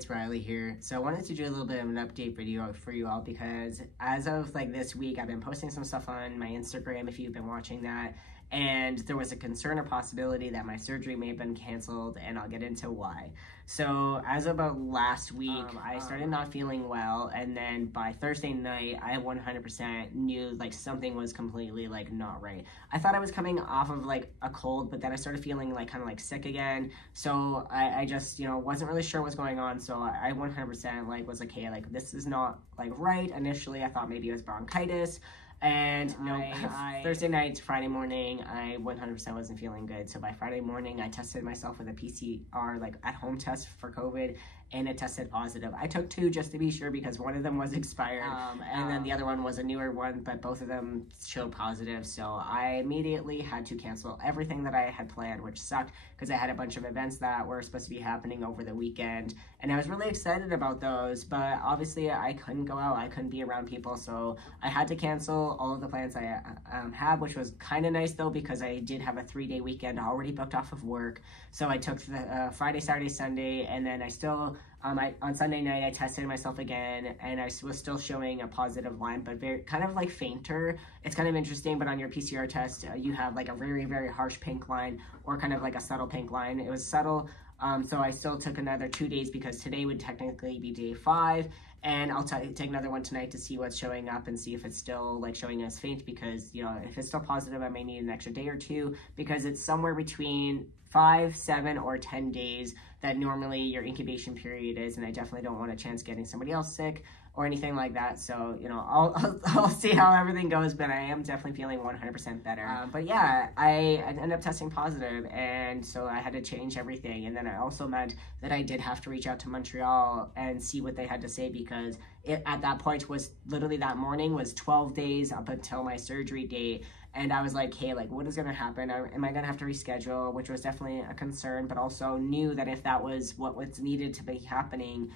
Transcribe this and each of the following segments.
it's Riley here. So I wanted to do a little bit of an update video for you all because as of like this week, I've been posting some stuff on my Instagram if you've been watching that, and there was a concern or possibility that my surgery may have been canceled, and I'll get into why. So as of about last week, I started not feeling well, and then by Thursday night, I 100% knew like something was completely like not right. I thought I was coming off of like a cold, but then I started feeling like kind of like sick again. So I just, wasn't really sure what's going on. So I 100% like was like, hey, like this is not like right. Initially, I thought maybe it was bronchitis. And Thursday night to Friday morning, I 100% wasn't feeling good. So by Friday morning, I tested myself with a PCR, like at-home test for COVID, and it tested positive. I took two just to be sure because one of them was expired, and then the other one was a newer one, but both of them showed positive. So I immediately had to cancel everything that I had planned, which sucked because I had a bunch of events that were supposed to be happening over the weekend, and I was really excited about those, but obviously I couldn't go out, I couldn't be around people, so I had to cancel all of the plans I have, which was kind of nice though because I did have a 3-day weekend already booked off of work. So I took the Friday, Saturday, Sunday, and then I still on Sunday night I tested myself again, and I was still showing a positive line, but very kind of like fainter. It's kind of interesting, but on your PCR test you have like a very, very harsh pink line or kind of like a subtle pink line. It was subtle. So I still took another 2 days because today would technically be day 5, and I'll take another one tonight to see what's showing up and see if it's still like showing as faint, because if it's still positive I may need an extra day or 2 because it's somewhere between 5, 7, or 10 days that normally your incubation period is, and I definitely don't want a chance getting somebody else sick or anything like that. So I'll see how everything goes, but I am definitely feeling 100% better. But yeah, I ended up testing positive, and so I had to change everything. And then I also meant that I did have to reach out to Montreal and see what they had to say, because it at that point was literally that morning was 12 days up until my surgery date. And I was like, hey, like, what is going to happen? Am I going to have to reschedule? Which was definitely a concern, but also knew that if that was what was needed to be happening,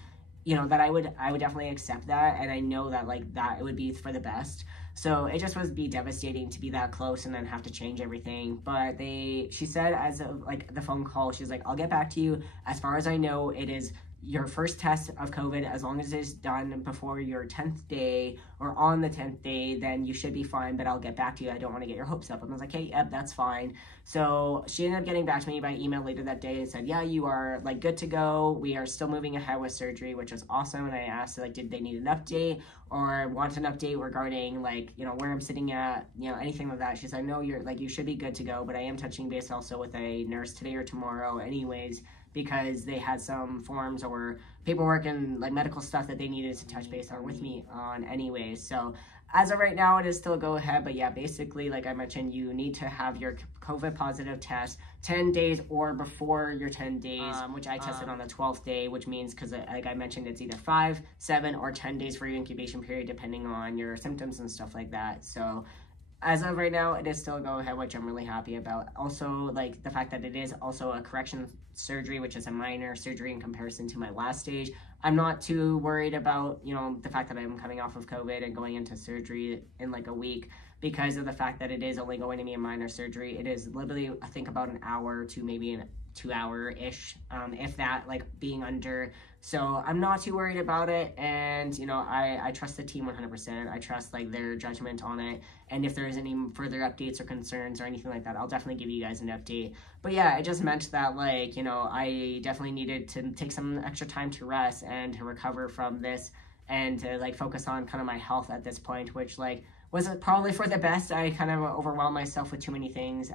that I would definitely accept that. And I know that like that it would be for the best. So it just would be devastating to be that close and then have to change everything. But she said as of like the phone call, she's like, I'll get back to you. As far as I know, it is your first test of COVID, as long as it's done before your 10th day or on the 10th day, then you should be fine, but I'll get back to you. I don't want to get your hopes up. And I was like, hey, yep, that's fine. So she ended up getting back to me by email later that day and said, yeah, you are like good to go. We are still moving ahead with surgery, which was awesome. And I asked like, did they need an update or want an update regarding like, where I'm sitting at, anything like that. She said, no, you should be good to go, but I am touching base also with a nurse today or tomorrow anyways, because they had some forms or paperwork and like medical stuff that they needed to touch base on with me on anyways. So as of right now, it is still a go ahead, but yeah, basically, like I mentioned, you need to have your COVID positive test 10 days or before your 10 days, which I tested on the 12th day, which means, because like I mentioned, it's either 5, 7, or 10 days for your incubation period, depending on your symptoms and stuff like that. So as of right now, it is still a go-ahead, which I'm really happy about. Also, like the fact that it is also a correction surgery, which is a minor surgery in comparison to my last stage. I'm not too worried about, the fact that I'm coming off of COVID and going into surgery in like a week, because of the fact that it is only going to be a minor surgery. It is literally, I think, about an hour to maybe an 2-hour-ish, if that, like being under. So I'm not too worried about it, and I trust the team 100%. I trust like their judgment on it, and if there's any further updates or concerns or anything like that, I'll definitely give you guys an update. But yeah, it just meant that like I definitely needed to take some extra time to rest and to recover from this, and to like focus on kind of my health at this point, which like wasn't probably for the best. I kind of overwhelmed myself with too many things.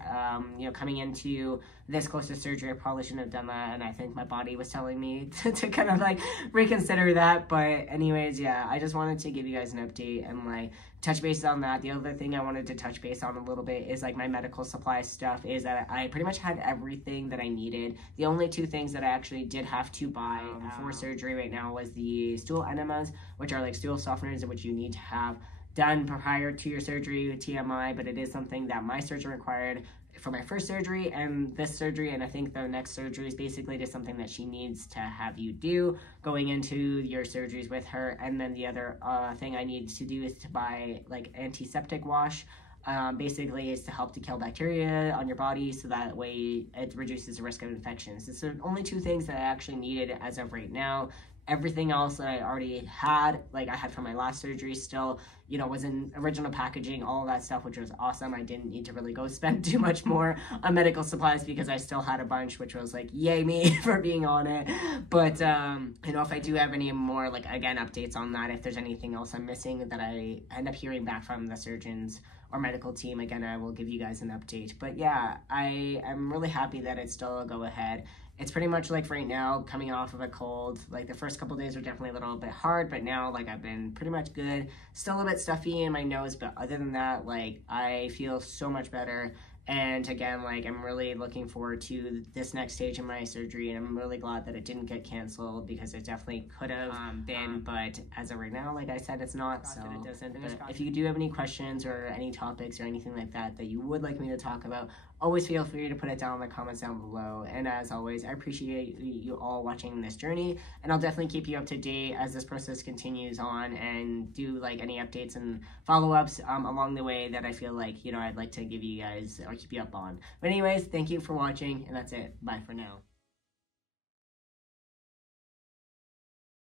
Coming into this close to surgery, I probably shouldn't have done that, and I think my body was telling me to kind of like reconsider that. But anyways, yeah, I just wanted to give you guys an update and like touch base on that. The other thing I wanted to touch base on a little bit is like my medical supply stuff, is that I pretty much had everything that I needed. The only 2 things that I actually did have to buy for surgery right now was the stool enemas, which are like stool softeners, which you need to have done prior to your surgery with TMI, but it is something that my surgeon required for my first surgery and this surgery, and I think the next surgery is basically just something that she needs to have you do going into your surgeries with her. And then the other thing I need to do is to buy like antiseptic wash. Basically is to help to kill bacteria on your body, so that way it reduces the risk of infections. It's the only 2 things that I actually needed as of right now. Everything else that I already had, like I had from my last surgery still, you know, was in original packaging, all of that stuff, which was awesome. I didn't need to really go spend too much more on medical supplies because I still had a bunch, which was like, yay me for being on it. But, you know, if I do have any more, like, again, updates on that, if there's anything else I'm missing that I end up hearing back from the surgeons or medical team, again, I will give you guys an update. But yeah, I am really happy that it's still a go ahead. It's pretty much like right now, coming off of a cold, like the first couple days were definitely a little bit hard, but now like I've been pretty much good. Still a bit stuffy in my nose, but other than that, like I feel so much better. And again, like I'm really looking forward to this next stage of my surgery, and I'm really glad that it didn't get canceled because it definitely could have been. But as of right now, like I said, it's not, so it doesn't. But if you do have any questions or any topics or anything like that that you would like me to talk about, always feel free to put it down in the comments down below. And as always, I appreciate you all watching this journey, and I'll definitely keep you up to date as this process continues on, and do like any updates and follow-ups along the way that I feel like, you know, I'd like to give you guys or keep you up on. But anyways, thank you for watching, and that's it. Bye for now.